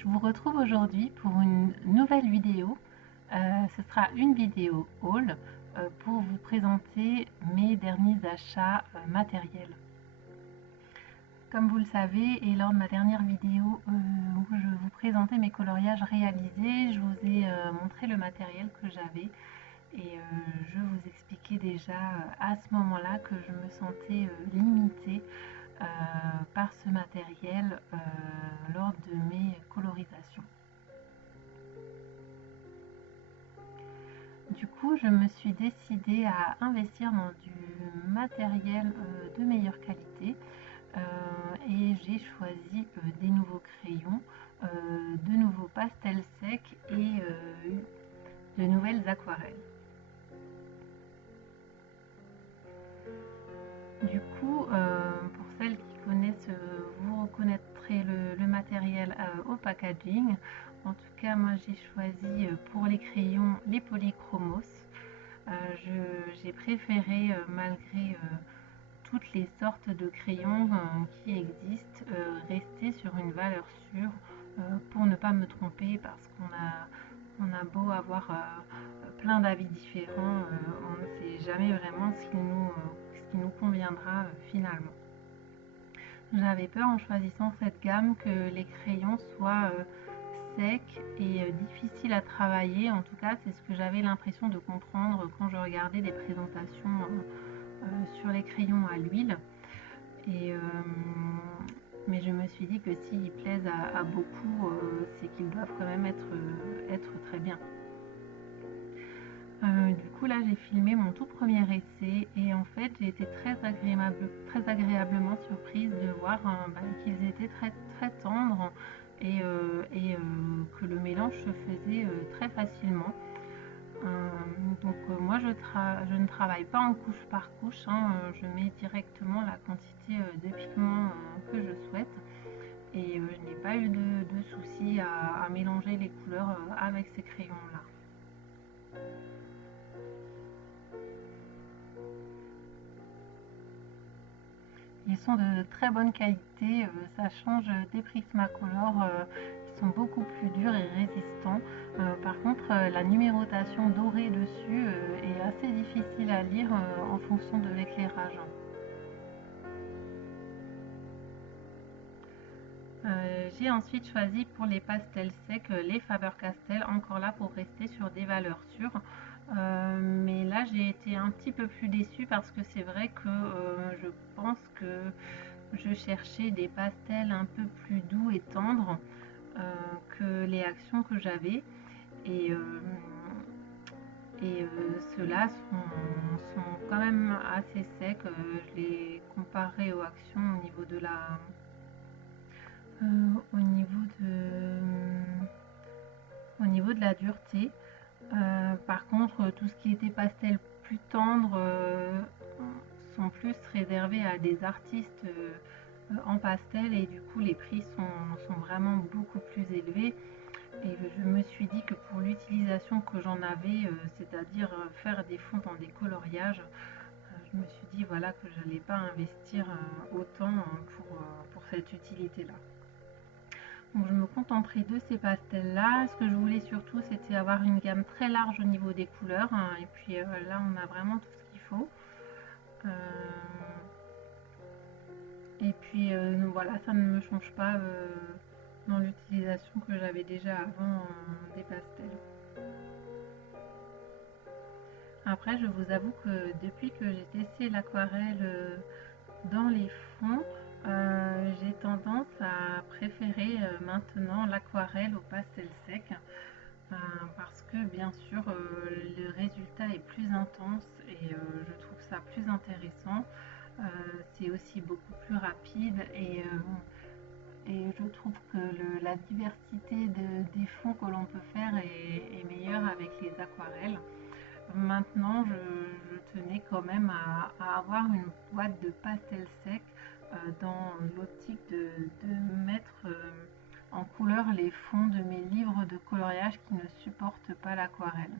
Je vous retrouve aujourd'hui pour une nouvelle vidéo. Ce sera une vidéo haul pour vous présenter mes derniers achats matériels. Comme vous le savez, et lors de ma dernière vidéo où je vous présentais mes coloriages réalisés, je vous ai montré le matériel que j'avais et je vous expliquais déjà à ce moment-là que je me sentais limitée par ce matériel lors de mes colorisations. Du coup, je me suis décidée à investir dans du matériel de meilleure qualité et j'ai choisi des nouveaux crayons, de nouveaux pastels secs et de nouvelles aquarelles. Du coup, pour celles qui connaissent, vous reconnaîtrez le matériel au packaging. En tout cas, moi j'ai choisi pour les crayons les polychromos. J'ai préféré, malgré toutes les sortes de crayons qui existent, rester sur une valeur sûre pour ne pas me tromper, parce qu'on a beau avoir plein d'avis différents, on ne sait jamais vraiment ce qui nous conviendra finalement. J'avais peur en choisissant cette gamme que les crayons soient secs et difficiles à travailler. En tout cas, c'est ce que j'avais l'impression de comprendre quand je regardais des présentations sur les crayons à l'huile. Mais je me suis dit que s'ils plaisent à beaucoup, c'est qu'ils doivent quand même être très bien. Du coup là j'ai filmé mon tout premier essai et en fait j'ai été très agréablement surprise de voir qu'ils étaient très tendres et que le mélange se faisait très facilement. Donc moi je ne travaille pas en couche par couche, je mets directement la quantité de pigments que je souhaite et je n'ai pas eu de soucis à mélanger les couleurs avec ces crayons là. Ils sont de très bonne qualité, ça change des Prismacolor qui sont beaucoup plus durs et résistants. Par contre, la numérotation dorée dessus est assez difficile à lire en fonction de l'éclairage. J'ai ensuite choisi pour les pastels secs les Faber-Castell, encore là pour rester sur des valeurs sûres. Mais là j'ai été un petit peu plus déçue parce que c'est vrai que je pense que je cherchais des pastels un peu plus doux et tendres que les actions que j'avais et ceux-là sont quand même assez secs. Je les comparais aux actions au niveau de la dureté. Par contre, tout ce qui était pastel plus tendre sont plus réservés à des artistes en pastel et du coup les prix sont vraiment beaucoup plus élevés. Et je me suis dit que pour l'utilisation que j'en avais, c'est-à-dire faire des fonds dans des coloriages, je me suis dit voilà que je n'allais pas investir autant pour cette utilité-là. Donc je me contenterai de ces pastels là. Ce que je voulais surtout c'était avoir une gamme très large au niveau des couleurs, et puis là on a vraiment tout ce qu'il faut. Et puis voilà, ça ne me change pas dans l'utilisation que j'avais déjà avant des pastels. Après je vous avoue que depuis que j'ai testé l'aquarelle dans les fonds, j'ai tendance à préférer maintenant l'aquarelle au pastel sec parce que bien sûr le résultat est plus intense et je trouve ça plus intéressant. C'est aussi beaucoup plus rapide et je trouve que la diversité des fonds que l'on peut faire est meilleure avec les aquarelles. Maintenant, je tenais quand même à avoir une boîte de pastels secs dans l'optique de mettre en couleur les fonds de mes livres de coloriage qui ne supportent pas l'aquarelle.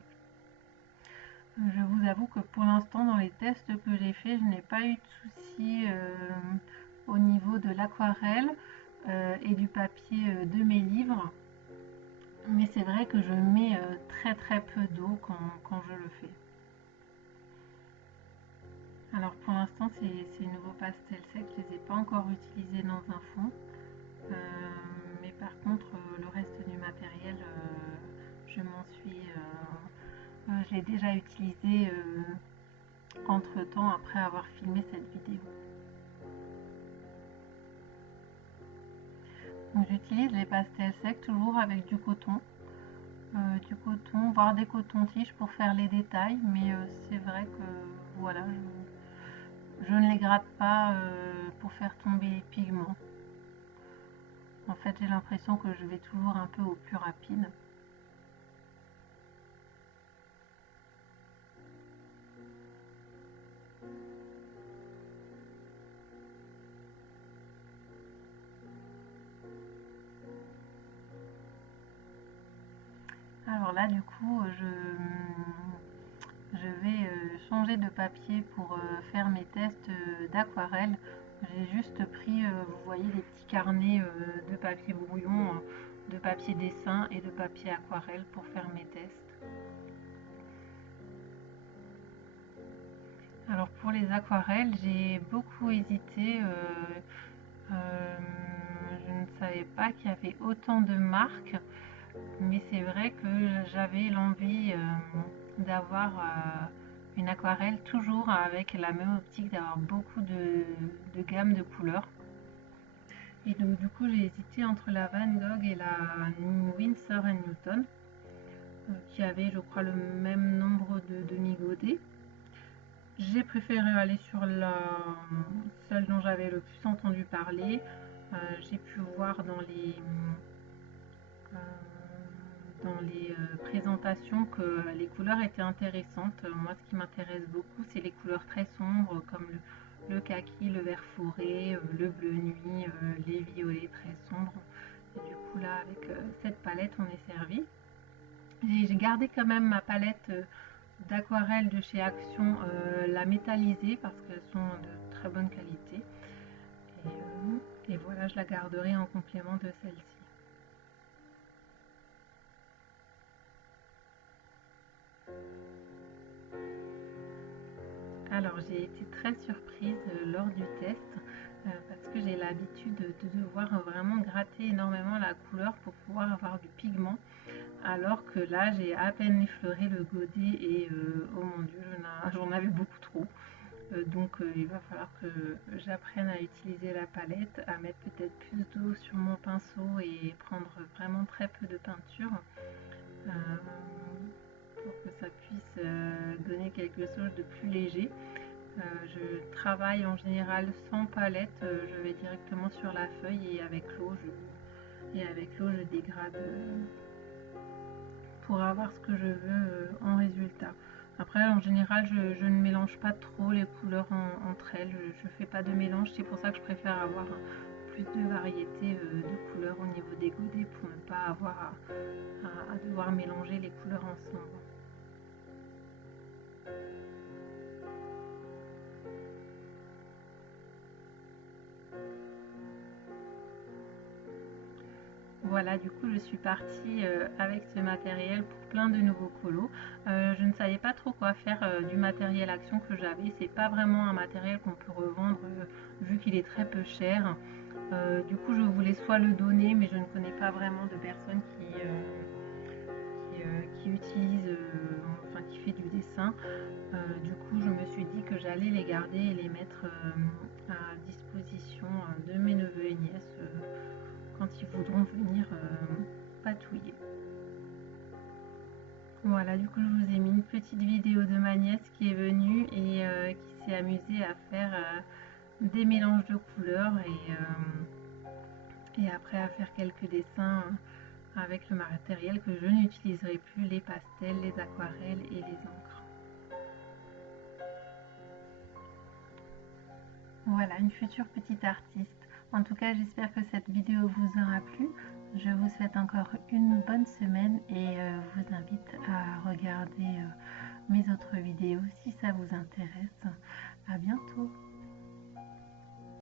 Je vous avoue que pour l'instant, dans les tests que j'ai faits, je n'ai pas eu de soucis au niveau de l'aquarelle et du papier de mes livres. Mais c'est vrai que je mets très peu d'eau quand je le fais. Alors pour l'instant, ces nouveaux pastels secs, je les ai pas encore utilisés dans un fond. Mais par contre, le reste du matériel, je m'en suis... je l'ai déjà utilisé entre-temps après avoir filmé cette vidéo. Donc j'utilise les pastels secs toujours avec du coton, voire des cotons-tiges pour faire les détails, mais c'est vrai que voilà, je ne les gratte pas pour faire tomber les pigments. En fait, j'ai l'impression que je vais toujours un peu au plus rapide. Alors là, du coup, je vais changer de papier pour faire mes tests d'aquarelle. J'ai juste pris, vous voyez, des petits carnets de papier brouillon, de papier dessin et de papier aquarelle pour faire mes tests. Alors pour les aquarelles, j'ai beaucoup hésité. Je ne savais pas qu'il y avait autant de marques, mais c'est vrai que j'avais l'envie d'avoir une aquarelle toujours avec la même optique, d'avoir beaucoup de gamme de couleurs. Et donc du coup j'ai hésité entre la Van Gogh et la Winsor & Newton, qui avait je crois le même nombre de demi-godets. J'ai préféré aller sur celle dont j'avais le plus entendu parler. J'ai pu voir dans les présentations que les couleurs étaient intéressantes. Moi, ce qui m'intéresse beaucoup, c'est les couleurs très sombres comme le kaki, le vert forêt, le bleu nuit, les violets très sombres. Et du coup, là, avec cette palette, on est servi. J'ai gardé quand même ma palette d'aquarelle de chez Action, la métallisée, parce qu'elles sont de très bonne qualité. Et voilà, je la garderai en complément de celle-ci. Alors j'ai été très surprise lors du test parce que j'ai l'habitude de devoir vraiment gratter énormément la couleur pour pouvoir avoir du pigment, alors que là j'ai à peine effleuré le godet et oh mon dieu, j'en avais beaucoup trop. Donc il va falloir que j'apprenne à utiliser la palette, à mettre peut-être plus d'eau sur mon pinceau et prendre vraiment très peu de peinture pour que ça puisse donner quelque chose de plus léger. Je travaille en général sans palette, je vais directement sur la feuille et avec l'eau je dégrade pour avoir ce que je veux en résultat. Après en général je ne mélange pas trop les couleurs entre elles, je fais pas de mélange, c'est pour ça que je préfère avoir plus de variété de couleurs au niveau des godets pour ne pas avoir à devoir mélanger les couleurs ensemble. Voilà, du coup, je suis partie avec ce matériel pour plein de nouveaux colos. Je ne savais pas trop quoi faire du matériel Action que j'avais. C'est pas vraiment un matériel qu'on peut revendre vu qu'il est très peu cher. Du coup, je voulais soit le donner, mais je ne connais pas vraiment de personnes qui utilise, enfin qui fait du dessin. Du coup, je me suis dit que j'allais les garder et les mettre à disposition de mes neveux et nièces quand ils voudront venir patouiller. Voilà, du coup, je vous ai mis une petite vidéo de ma nièce qui est venue et qui s'est amusée à faire des mélanges de couleurs et après à faire quelques dessins avec le matériel que je n'utiliserai plus, les pastels, les aquarelles et les encres. Voilà, une future petite artiste. En tout cas, j'espère que cette vidéo vous aura plu. Je vous souhaite encore une bonne semaine et vous invite à regarder mes autres vidéos si ça vous intéresse. À bientôt!